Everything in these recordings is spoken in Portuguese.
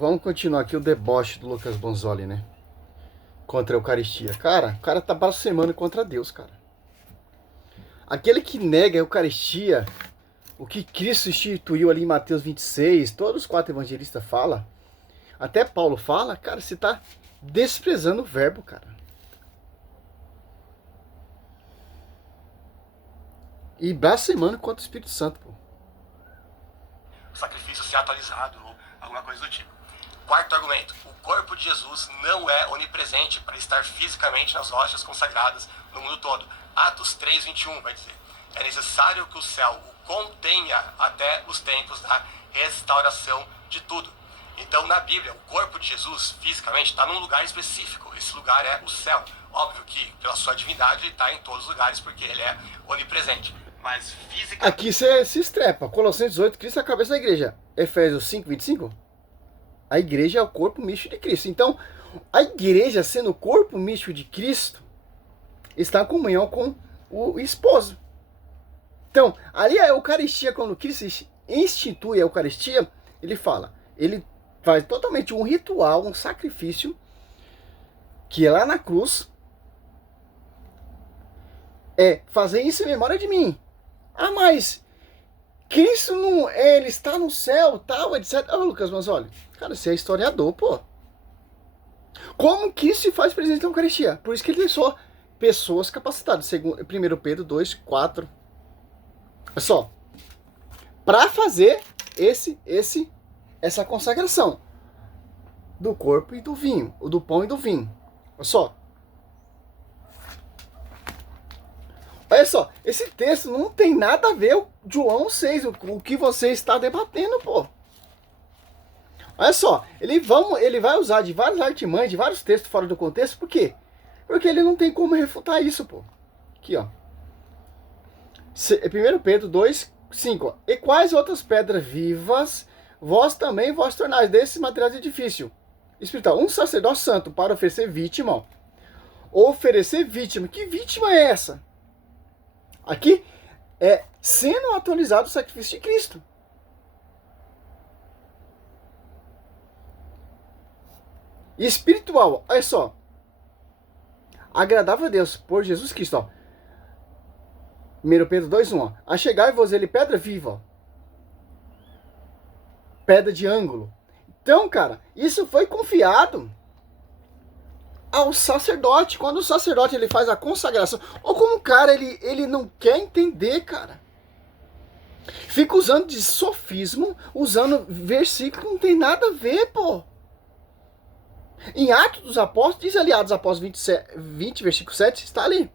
vamos continuar aqui o deboche do Lucas Bonzoli, né? Contra a Eucaristia. Cara, o cara tá blasfemando contra Deus, cara. Aquele que nega a Eucaristia, o que Cristo instituiu ali em Mateus 26, todos os 4 evangelistas falam, até Paulo fala, cara, você tá desprezando o verbo, cara. E blasfemando contra o Espírito Santo, pô. O sacrifício ser atualizado ou alguma coisa do tipo. Quarto argumento, o corpo de Jesus não é onipresente para estar fisicamente nas rochas consagradas no mundo todo. Atos 3:21 vai dizer, é necessário que o céu o contenha até os tempos da restauração de tudo. Então, na Bíblia, o corpo de Jesus, fisicamente, está num lugar específico. Esse lugar é o céu. Óbvio que, pela sua divindade, ele está em todos os lugares, porque ele é onipresente. Mas, fisicamente... Aqui você se estrepa. Colossenses 18, Cristo é a cabeça da igreja. Efésios 5:25. A igreja é o corpo místico de Cristo. Então, a igreja, sendo o corpo místico de Cristo, está em comunhão com o esposo. Então, ali a Eucaristia, quando Cristo institui a Eucaristia, ele fala, ele faz totalmente um ritual, um sacrifício, que é lá na cruz, é fazer isso em memória de mim. Ah, mas Cristo não, ele está no céu, tal, etc. Ah, Lucas, mas olha, cara, você é historiador, pô. Como que isso se faz presente na Eucaristia? Por isso que ele deixou pessoas capacitadas. Segundo, 1 Pedro 2:4. Olha só. Para fazer essa consagração do corpo e do vinho, ou do pão e do vinho. Olha só. Olha só, esse texto não tem nada a ver com João 6, o que você está debatendo, pô. Olha só, ele vai usar de várias artimanhas, de vários textos fora do contexto, por quê? Porque ele não tem como refutar isso, pô. Aqui, ó. 1 Pedro 2:5. E quais outras pedras vivas vós também vós tornais desses materiais de edifício espiritual? Um sacerdócio santo para oferecer vítima, ó. Oferecer vítima. Que vítima é essa? Aqui é sendo atualizado o sacrifício de Cristo. Espiritual, olha só. Agradável a Deus por Jesus Cristo, ó. 1 Pedro 2:1, ó. Achegai-vos ele pedra viva, ó. Pedra de ângulo. Então, cara, isso foi confiado ao sacerdote. Quando o sacerdote ele faz a consagração, ou como o cara ele não quer entender, cara. Fica usando de sofismo, usando versículo que não tem nada a ver, pô. Em Atos dos Apóstolos, diz ali, Atos Apóstolos 20, versículo 7, está ali.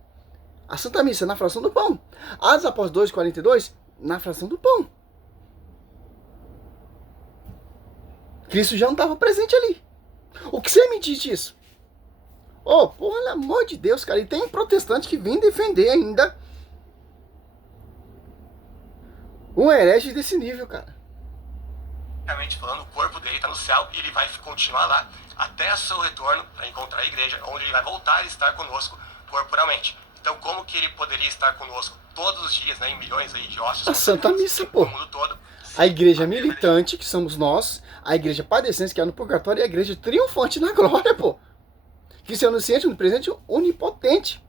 A Santa Missa na fração do pão. Atos Apóstolos 2:42, na fração do pão. Cristo já não estava presente ali. O que você me diz disso? Oh, pelo amor de Deus, cara. E tem protestante que vem defender ainda um herege desse nível, cara. Falando, o corpo dele está no céu e ele vai continuar lá até o seu retorno para encontrar a igreja, onde ele vai voltar a estar conosco corporalmente. Então, como que ele poderia estar conosco todos os dias, né, em milhões aí de hóstias? A Santa Missa, pô. No mundo todo. A igreja militante, que somos nós, a igreja padecente, que é no purgatório, e a igreja triunfante na glória, pô. Que se onisciente, onipresente, onipotente.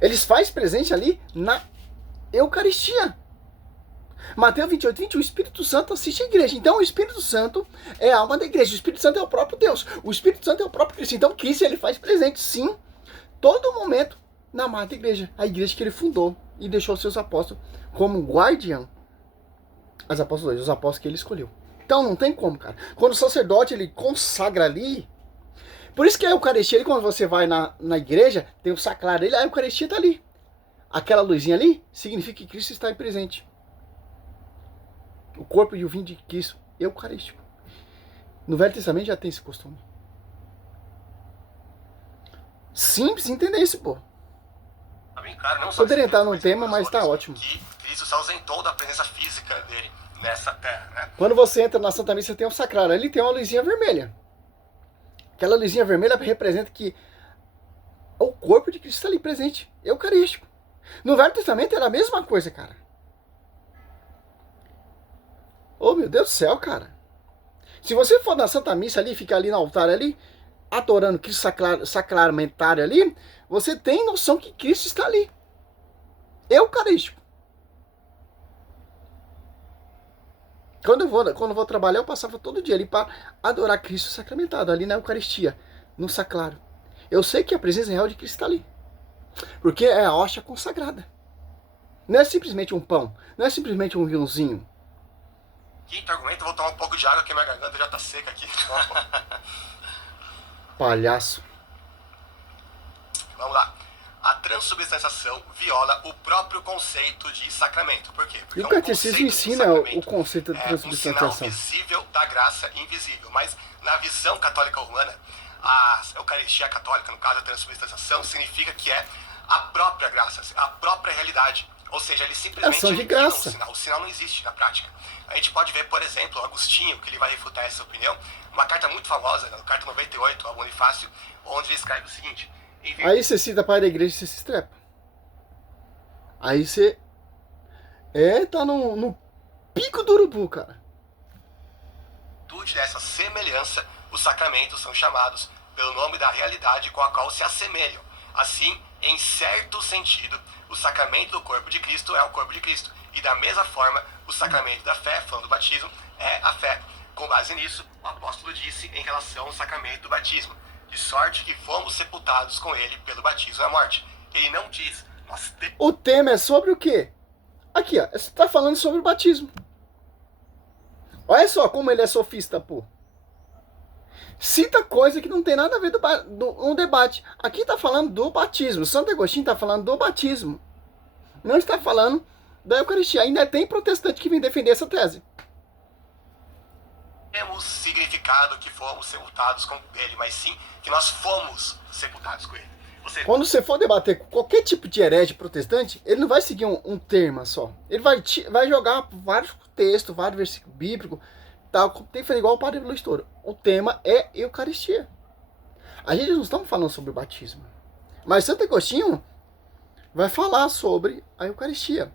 Eles fazem presente ali na Eucaristia. Mateus 28:21, o Espírito Santo assiste a igreja. Então o Espírito Santo é a alma da igreja. O Espírito Santo é o próprio Deus. O Espírito Santo é o próprio Cristo. Então Cristo ele faz presente, sim, todo momento na amada igreja. A igreja que ele fundou e deixou seus apóstolos como guardião. Os apóstolos que ele escolheu. Então não tem como, cara. Quando o sacerdote ele consagra ali, por isso que a Eucaristia, quando você vai na igreja, tem o sacrário dele, a Eucaristia está ali. Aquela luzinha ali significa que Cristo está aí presente. O corpo e o vinho de Cristo, eucarístico. No Velho Testamento já tem esse costume. Simples entender isso, pô. Claro, não poderia entrar no tema, mas tá ótimo. Que Cristo se ausentou da presença física dele nessa terra, né? Quando você entra na Santa Missa, tem um sacrário. Ali tem uma luzinha vermelha. Aquela luzinha vermelha representa que o corpo de Cristo está ali presente, eucarístico. No Velho Testamento era a mesma coisa, cara. Oh, meu Deus do céu, cara. Se você for na Santa Missa ali, ficar ali no altar ali, adorando Cristo sacramentário ali, você tem noção que Cristo está ali. Eucarístico. Quando eu vou trabalhar, eu passava todo dia ali para adorar Cristo sacramentado, ali na Eucaristia, no sacrário. Eu sei que a presença real de Cristo está ali. Porque é a hóstia consagrada. Não é simplesmente um pão, não é simplesmente um vinhozinho. Quinto argumento, eu vou tomar um pouco de água, que minha garganta já tá seca aqui. Palhaço. Vamos lá. A transubstanciação viola o próprio conceito de sacramento. Por quê? Porque E o catecismo ensina o conceito de é um transubstanciação. sinal visível da graça invisível. Mas na visão católica romana, a Eucaristia católica, no caso a transubstanciação, significa que é a própria graça, a própria realidade. Ou seja, ele simplesmente ação de graça. o sinal. O sinal não existe na prática. A gente pode ver, por exemplo, Agostinho, que ele vai refutar essa opinião, uma carta muito famosa, na carta 98, ao Bonifácio, onde ele escreve o seguinte... Aí você cita pai da igreja e você se estrepa. Aí você tá no pico do urubu, cara. Dessa semelhança, os sacramentos são chamados pelo nome da realidade com a qual se assemelham. Assim, em certo sentido, o sacramento do corpo de Cristo é o corpo de Cristo. E da mesma forma, o sacramento da fé, falando do batismo, é a fé. Com base nisso, o apóstolo disse em relação ao sacramento do batismo: de sorte que fomos sepultados com ele pelo batismo na morte. Ele não diz... O tema é sobre o quê? Aqui, ó, você está falando sobre o batismo. Olha só como ele é sofista, pô. Cita coisa que não tem nada a ver no debate. Aqui está falando do batismo. Santo Agostinho está falando do batismo. Não está falando da Eucaristia. Ainda tem protestante que vem defender essa tese. Temos significado que fomos sepultados com ele, mas sim que nós fomos sepultados com ele. Quando você for debater com qualquer tipo de herege protestante, ele não vai seguir um termo só. Ele vai jogar vários textos, vários versículos bíblicos, tal, tem que fazer igual o Padre Luiz Toro. O tema é Eucaristia. A gente não estamos falando sobre o batismo. Mas Santo Agostinho vai falar sobre a Eucaristia.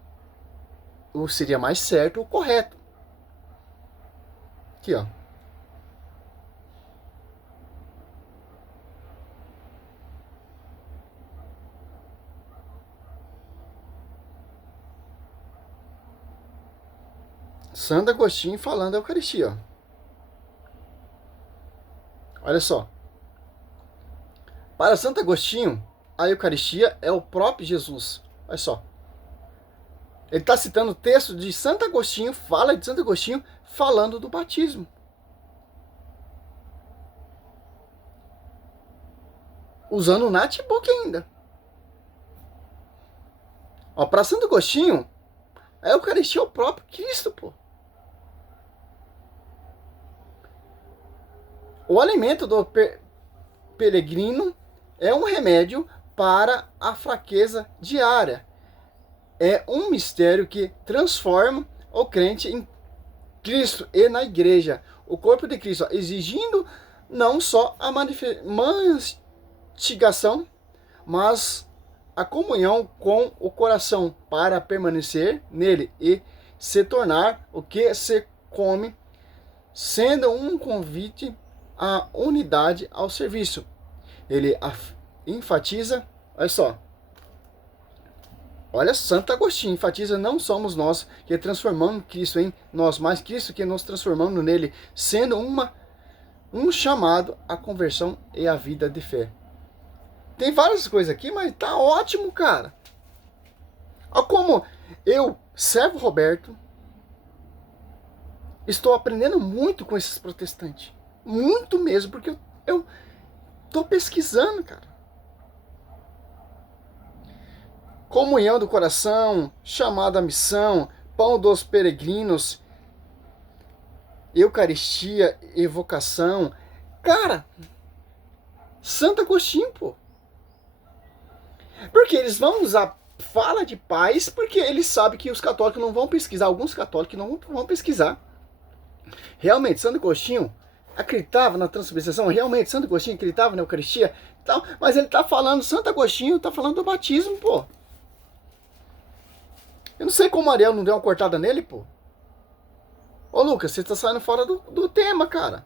O seria mais certo, o correto. Aqui, ó. Santo Agostinho falando da Eucaristia, ó. Olha só. Para Santo Agostinho, a Eucaristia é o próprio Jesus. Olha só. Ele está citando o texto de Santo Agostinho, fala de Santo Agostinho falando do batismo. Usando o Natbook ainda. Ó, para Santo Agostinho, a Eucaristia é o próprio Cristo, pô. O alimento do peregrino é um remédio para a fraqueza diária. É um mistério que transforma o crente em Cristo e na igreja. O corpo de Cristo, exigindo não só a mastigação, mas a comunhão com o coração para permanecer nele e se tornar o que se come, sendo um convite à unidade ao serviço. Ele enfatiza, olha só, olha, Santo Agostinho enfatiza: não somos nós que transformamos Cristo em nós, mas Cristo que nos transformamos nele, sendo um chamado à conversão e à vida de fé. Tem várias coisas aqui, mas tá ótimo, cara. Olha como eu, servo Roberto, estou aprendendo muito com esses protestantes. Muito mesmo, porque eu tô pesquisando, cara. Comunhão do coração, chamada à missão, pão dos peregrinos, Eucaristia, evocação. Cara, Santo Agostinho, pô. Porque eles vão usar fala de paz, porque eles sabem que os católicos não vão pesquisar, alguns católicos não vão pesquisar. Realmente, Santo Agostinho acreditava na transubstanciação, realmente Santo Agostinho acreditava na Eucaristia, tal, mas ele tá falando, Santo Agostinho tá falando do batismo, pô. Eu não sei como Ariel não deu uma cortada nele, pô. Ô Lucas, você tá saindo fora do tema, cara.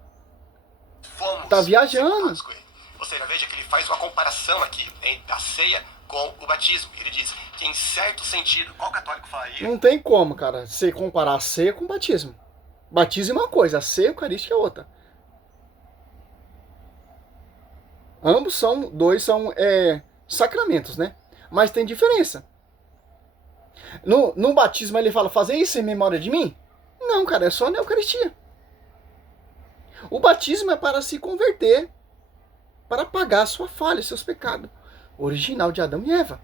Fomos Tá viajando. sepultados com ele. Ou seja, veja que ele faz uma comparação aqui entre a ceia com o batismo. Ele diz que em certo sentido, qual católico falaria? Não tem como, cara, você comparar a ceia com o batismo. Batismo é uma coisa, a ceia eucarística é outra. Ambos dois são sacramentos, né? Mas tem diferença. No batismo ele fala, fazer isso em memória de mim? Não, cara, é só na Eucaristia. O batismo é para se converter, para pagar a sua falha, seus pecados. Original de Adão e Eva.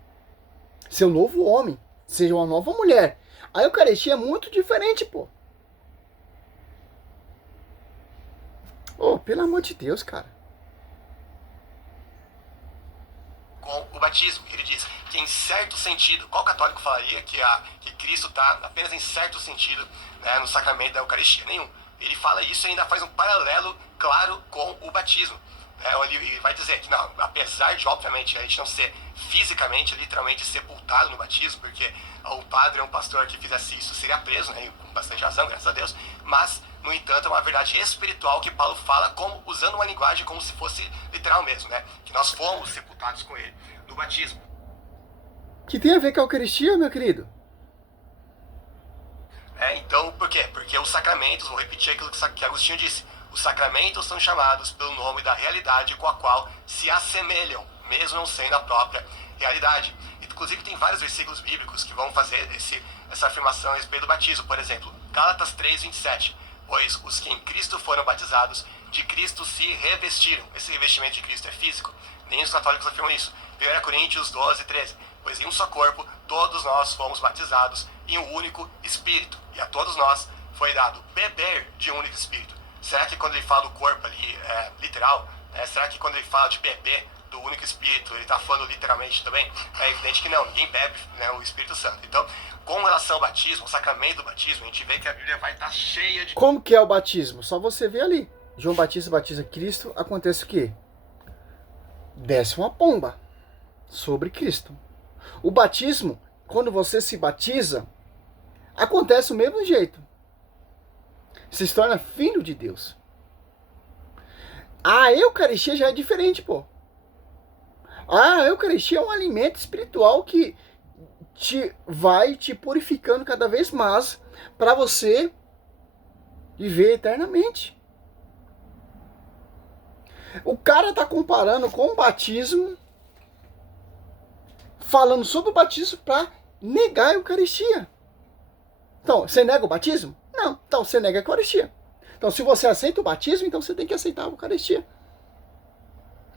Seu novo homem, seja uma nova mulher. A Eucaristia é muito diferente, pô. Oh, pelo amor de Deus, cara. Com o batismo. Ele diz que em certo sentido, qual católico falaria que Cristo está apenas em certo sentido, né, no sacramento da Eucaristia? Nenhum. Ele fala isso e ainda faz um paralelo claro com o batismo. Ele vai dizer que, não, apesar de, obviamente, a gente não ser fisicamente, literalmente sepultado no batismo, porque um padre ou um pastor que fizesse isso seria preso, né, com bastante razão, graças a Deus, mas, no entanto, é uma verdade espiritual que Paulo fala usando uma linguagem como se fosse literal mesmo, né, que nós fomos sepultados com ele no batismo. Que tem a ver com a Eucaristia, meu querido? Então, por quê? Porque os sacramentos, vou repetir aquilo que Agostinho disse, os sacramentos são chamados pelo nome da realidade com a qual se assemelham, mesmo não sendo a própria realidade. Inclusive tem vários versículos bíblicos que vão fazer essa afirmação a respeito do batismo. Por exemplo, Gálatas 3:27, pois os que em Cristo foram batizados, de Cristo se revestiram. Esse revestimento de Cristo é físico. Nem os católicos afirmam isso. 1 Coríntios 12:13, pois em um só corpo todos nós fomos batizados em um único Espírito, e a todos nós foi dado beber de um único Espírito. Será que quando ele fala do corpo ali, literal, será que quando ele fala de beber do único Espírito, ele está falando literalmente também? É evidente que não, ninguém bebe, né, o Espírito Santo. Então, com relação ao batismo, o sacramento do batismo, a gente vê que a Bíblia vai estar cheia de... Como que é o batismo? Só você vê ali. João Batista batiza Cristo, acontece o quê? Desce uma pomba sobre Cristo. O batismo, quando você se batiza, acontece do mesmo jeito. Você se torna filho de Deus. A Eucaristia já é diferente, pô. A Eucaristia é um alimento espiritual que vai te purificando cada vez mais para você viver eternamente. O cara tá comparando com o batismo, falando sobre o batismo para negar a Eucaristia. Então, você nega o batismo? Não. Então, você nega a Eucaristia. Então, se você aceita o batismo, então você tem que aceitar a Eucaristia.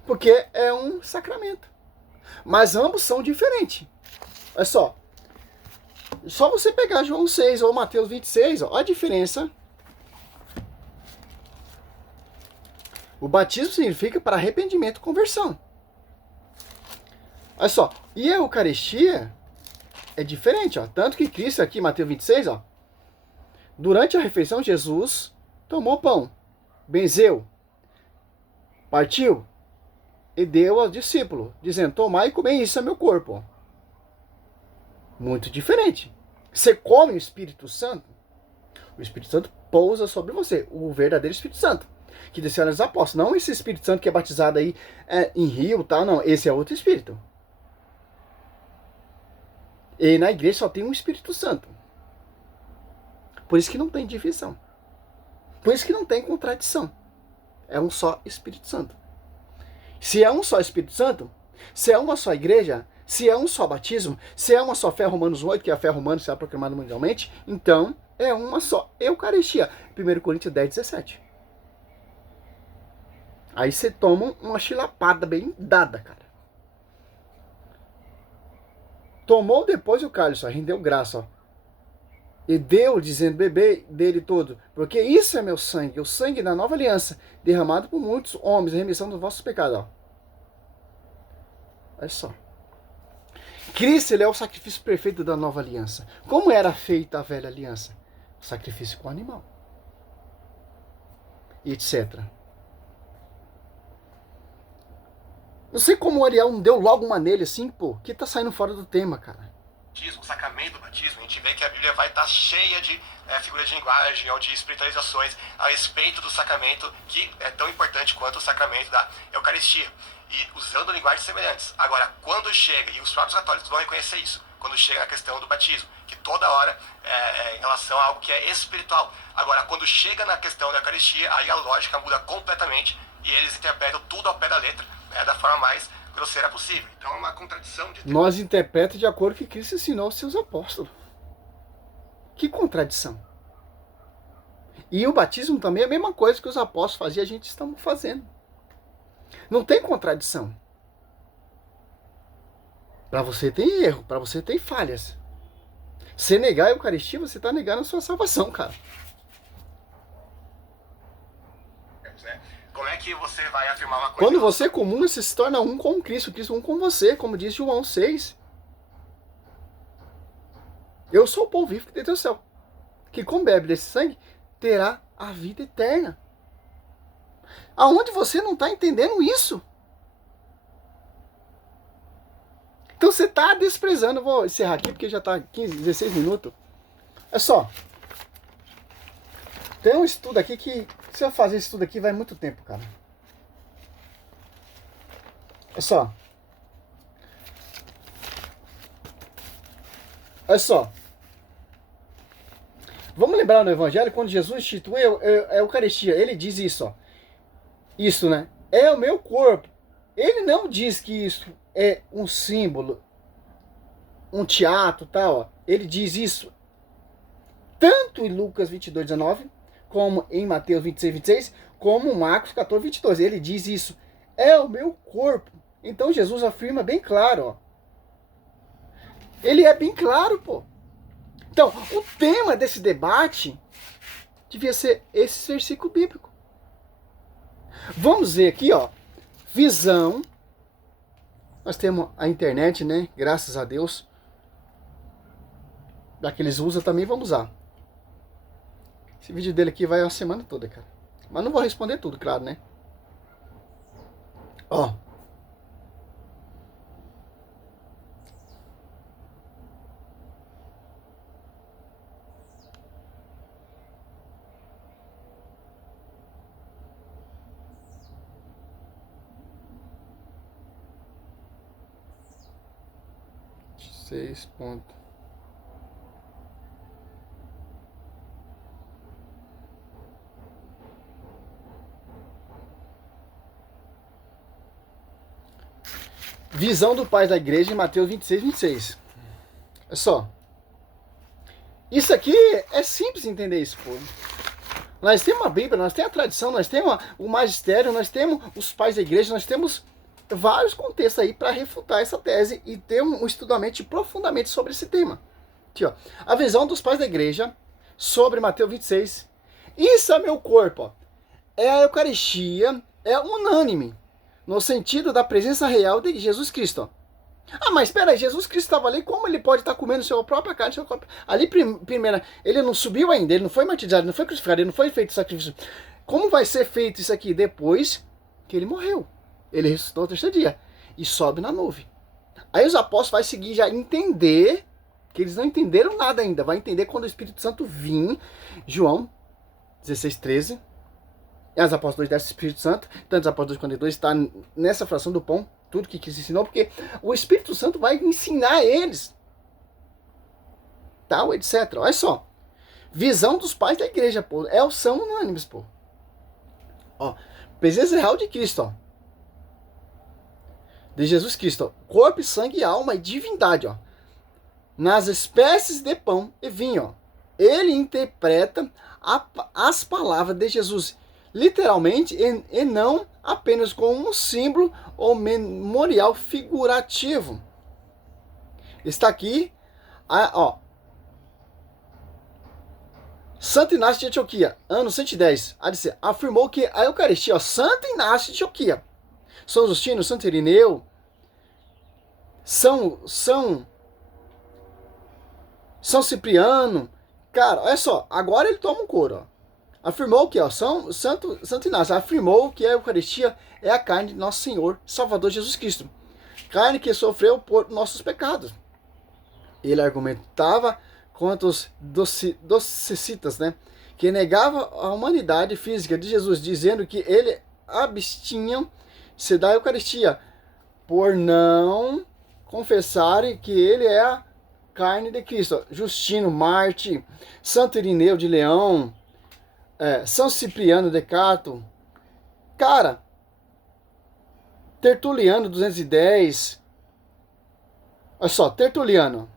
Porque é um sacramento. Mas ambos são diferentes. Olha só. Só você pegar João 6 ou Mateus 26, ó a diferença. O batismo significa para arrependimento e conversão. Olha só. E a Eucaristia é diferente, ó. Tanto que Cristo aqui, Mateus 26, ó. Durante a refeição, Jesus tomou pão, benzeu, partiu e deu aos discípulos, dizendo, tomai e comei, isso é meu corpo. Muito diferente. Você come o Espírito Santo, o Espírito Santo pousa sobre você, o verdadeiro Espírito Santo, que desceu nos apóstolos. Não esse Espírito Santo que é batizado aí em rio e tal, não. Esse é outro Espírito. E na igreja só tem um Espírito Santo. Por isso que não tem divisão. Por isso que não tem contradição. É um só Espírito Santo. Se é um só Espírito Santo, se é uma só igreja, se é um só batismo, se é uma só fé, Romanos 8, que é a fé romana, será proclamada mundialmente, então é uma só Eucaristia. 1 Coríntios 10:17. Aí você toma uma chilapada bem dada, cara. Tomou depois o cálice, ó, rendeu graça, ó. E deu, dizendo, bebê dele todo, porque isso é meu sangue, o sangue da nova aliança, derramado por muitos homens, em remissão dos vossos pecados. Ó. Olha só. Cristo, ele é o sacrifício perfeito da nova aliança. Como era feita a velha aliança? Sacrifício com animal. E etc. Não sei como o Ariel não deu logo uma nele assim, pô, que tá saindo fora do tema, cara. o sacramento do batismo, a gente vê que a Bíblia vai estar cheia de figuras de linguagem ou de espiritualizações a respeito do sacramento, que é tão importante quanto o sacramento da Eucaristia, e usando linguagens semelhantes. Agora, quando chega, e os próprios católicos vão reconhecer isso, quando chega na questão do batismo, que toda hora é em relação a algo que é espiritual. Agora, quando chega na questão da Eucaristia, aí a lógica muda completamente e eles interpretam tudo ao pé da letra, da forma mais grosseira possível. Então é uma contradição de... Nós interpretamos de acordo com o que Cristo ensinou aos seus apóstolos. Que contradição. E o batismo também é a mesma coisa que os apóstolos faziam, a gente estamos fazendo. Não tem contradição. Para você tem erro, para você tem falhas. Se negar a Eucaristia, você está negando a sua salvação, cara. Como é que você vai afirmar uma coisa? Quando você comunga, você se torna um com Cristo, Cristo um com você, como diz João 6. Eu sou o pão vivo que tem do céu. Que como bebe desse sangue, terá a vida eterna. Aonde você não está entendendo isso? Então você está desprezando. Eu vou encerrar aqui porque já está 15, 16 minutos. É só. Tem um estudo aqui que, se eu fazer esse estudo aqui, vai muito tempo, cara. É só. Olha só. Vamos lembrar no Evangelho, quando Jesus instituiu a Eucaristia, ele diz isso, ó. Isso, né? É o meu corpo. Ele não diz que isso é um símbolo, um teatro, tal, ó. Ele diz isso tanto em Lucas 22:19, como em Mateus 26:26, como em Marcos 14:22. Ele diz isso. É o meu corpo. Então Jesus afirma bem claro, ó. Ele é bem claro, pô. Então, o tema desse debate devia ser esse versículo bíblico. Vamos ver aqui, ó. Visão. Nós temos a internet, né? Graças a Deus. Já que eles usam também, vamos usar. Esse vídeo dele aqui vai a semana toda, cara. Mas não vou responder tudo, claro, né? Ó. Seis pontos. Visão do Pai da Igreja em Mateus 26:26. É só. Isso aqui é simples entender isso, pô. Nós temos a Bíblia, nós temos a tradição, nós temos o magistério, nós temos os pais da igreja, nós temos vários contextos aí para refutar essa tese e ter um estudamento profundamente sobre esse tema. Aqui, ó. A visão dos pais da igreja sobre Mateus 26. Isso é meu corpo, ó. É a Eucaristia, é unânime, no sentido da presença real de Jesus Cristo, ó. Ah, mas espera aí, Jesus Cristo estava ali, como ele pode estar comendo sua própria carne, seu corpo? Ali, primeiro, ele não subiu ainda, ele não foi martirizado, ele não foi crucificado, ele não foi feito sacrifício. Como vai ser feito isso aqui depois que ele morreu? Ele ressuscitou no terceiro dia e sobe na nuvem. Aí os apóstolos vão seguir já entender, que eles não entenderam nada ainda, vai entender quando o Espírito Santo vir, João 16:13. E as apóstolos desce o Espírito Santo, tanto os apóstolos 42 está nessa fração do pão, tudo que se ensinou, porque o Espírito Santo vai ensinar eles, tal, etc. Olha só, visão dos pais da igreja, pô, são unânimes, pô. Ó, presença real de Cristo, ó, de Jesus Cristo, ó, corpo, sangue, alma e divindade, ó, nas espécies de pão e vinho, ó. Ele interpreta as palavras de Jesus literalmente e não apenas como um símbolo ou memorial figurativo. Está aqui, ó, Santo Inácio de Antioquia, ano 110, afirmou que a Eucaristia, ó, Santo Inácio de Antioquia, São Justino, Santo Irineu, São Cipriano, cara, olha só, agora ele toma um couro, ó. Afirmou que, ó, Santo Inácio afirmou que a Eucaristia é a carne de nosso Senhor Salvador Jesus Cristo. Carne que sofreu por nossos pecados. Ele argumentava contra os docecitas, né, que negavam a humanidade física de Jesus, dizendo que ele abstinham-se da Eucaristia, por não confessarem que ele é a carne de Cristo. Justino Marte, Santo Irineu de Leão, São Cipriano de Cato, cara, Tertuliano 210, olha só, Tertuliano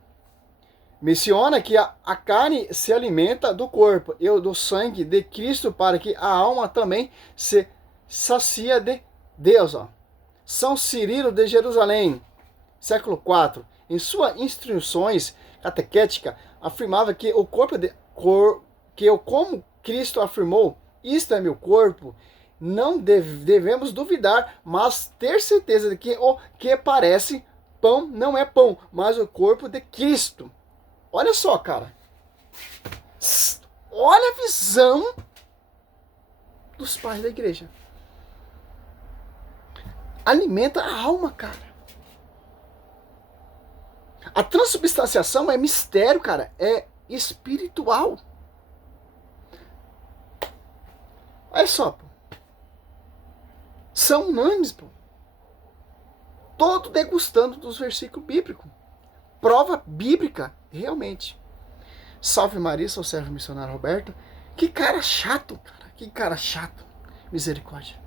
menciona que a carne se alimenta do corpo e do sangue de Cristo para que a alma também se sacia de Deus. Ó. São Cirilo de Jerusalém, século IV, em suas instruções catequéticas, afirmava que o corpo como Cristo afirmou, isto é meu corpo, não devemos duvidar, mas ter certeza de que o que parece pão não é pão, mas o corpo de Cristo. Olha só, cara. Olha a visão dos pais da igreja. Alimenta a alma, cara. A transubstanciação é mistério, cara. É espiritual. Olha só, pô. São unânimes, pô. Todo degustando dos versículos bíblicos. Prova bíblica, realmente. Salve Maria, sou o servo missionário Roberto. Que cara chato, cara. Que cara chato. Misericórdia.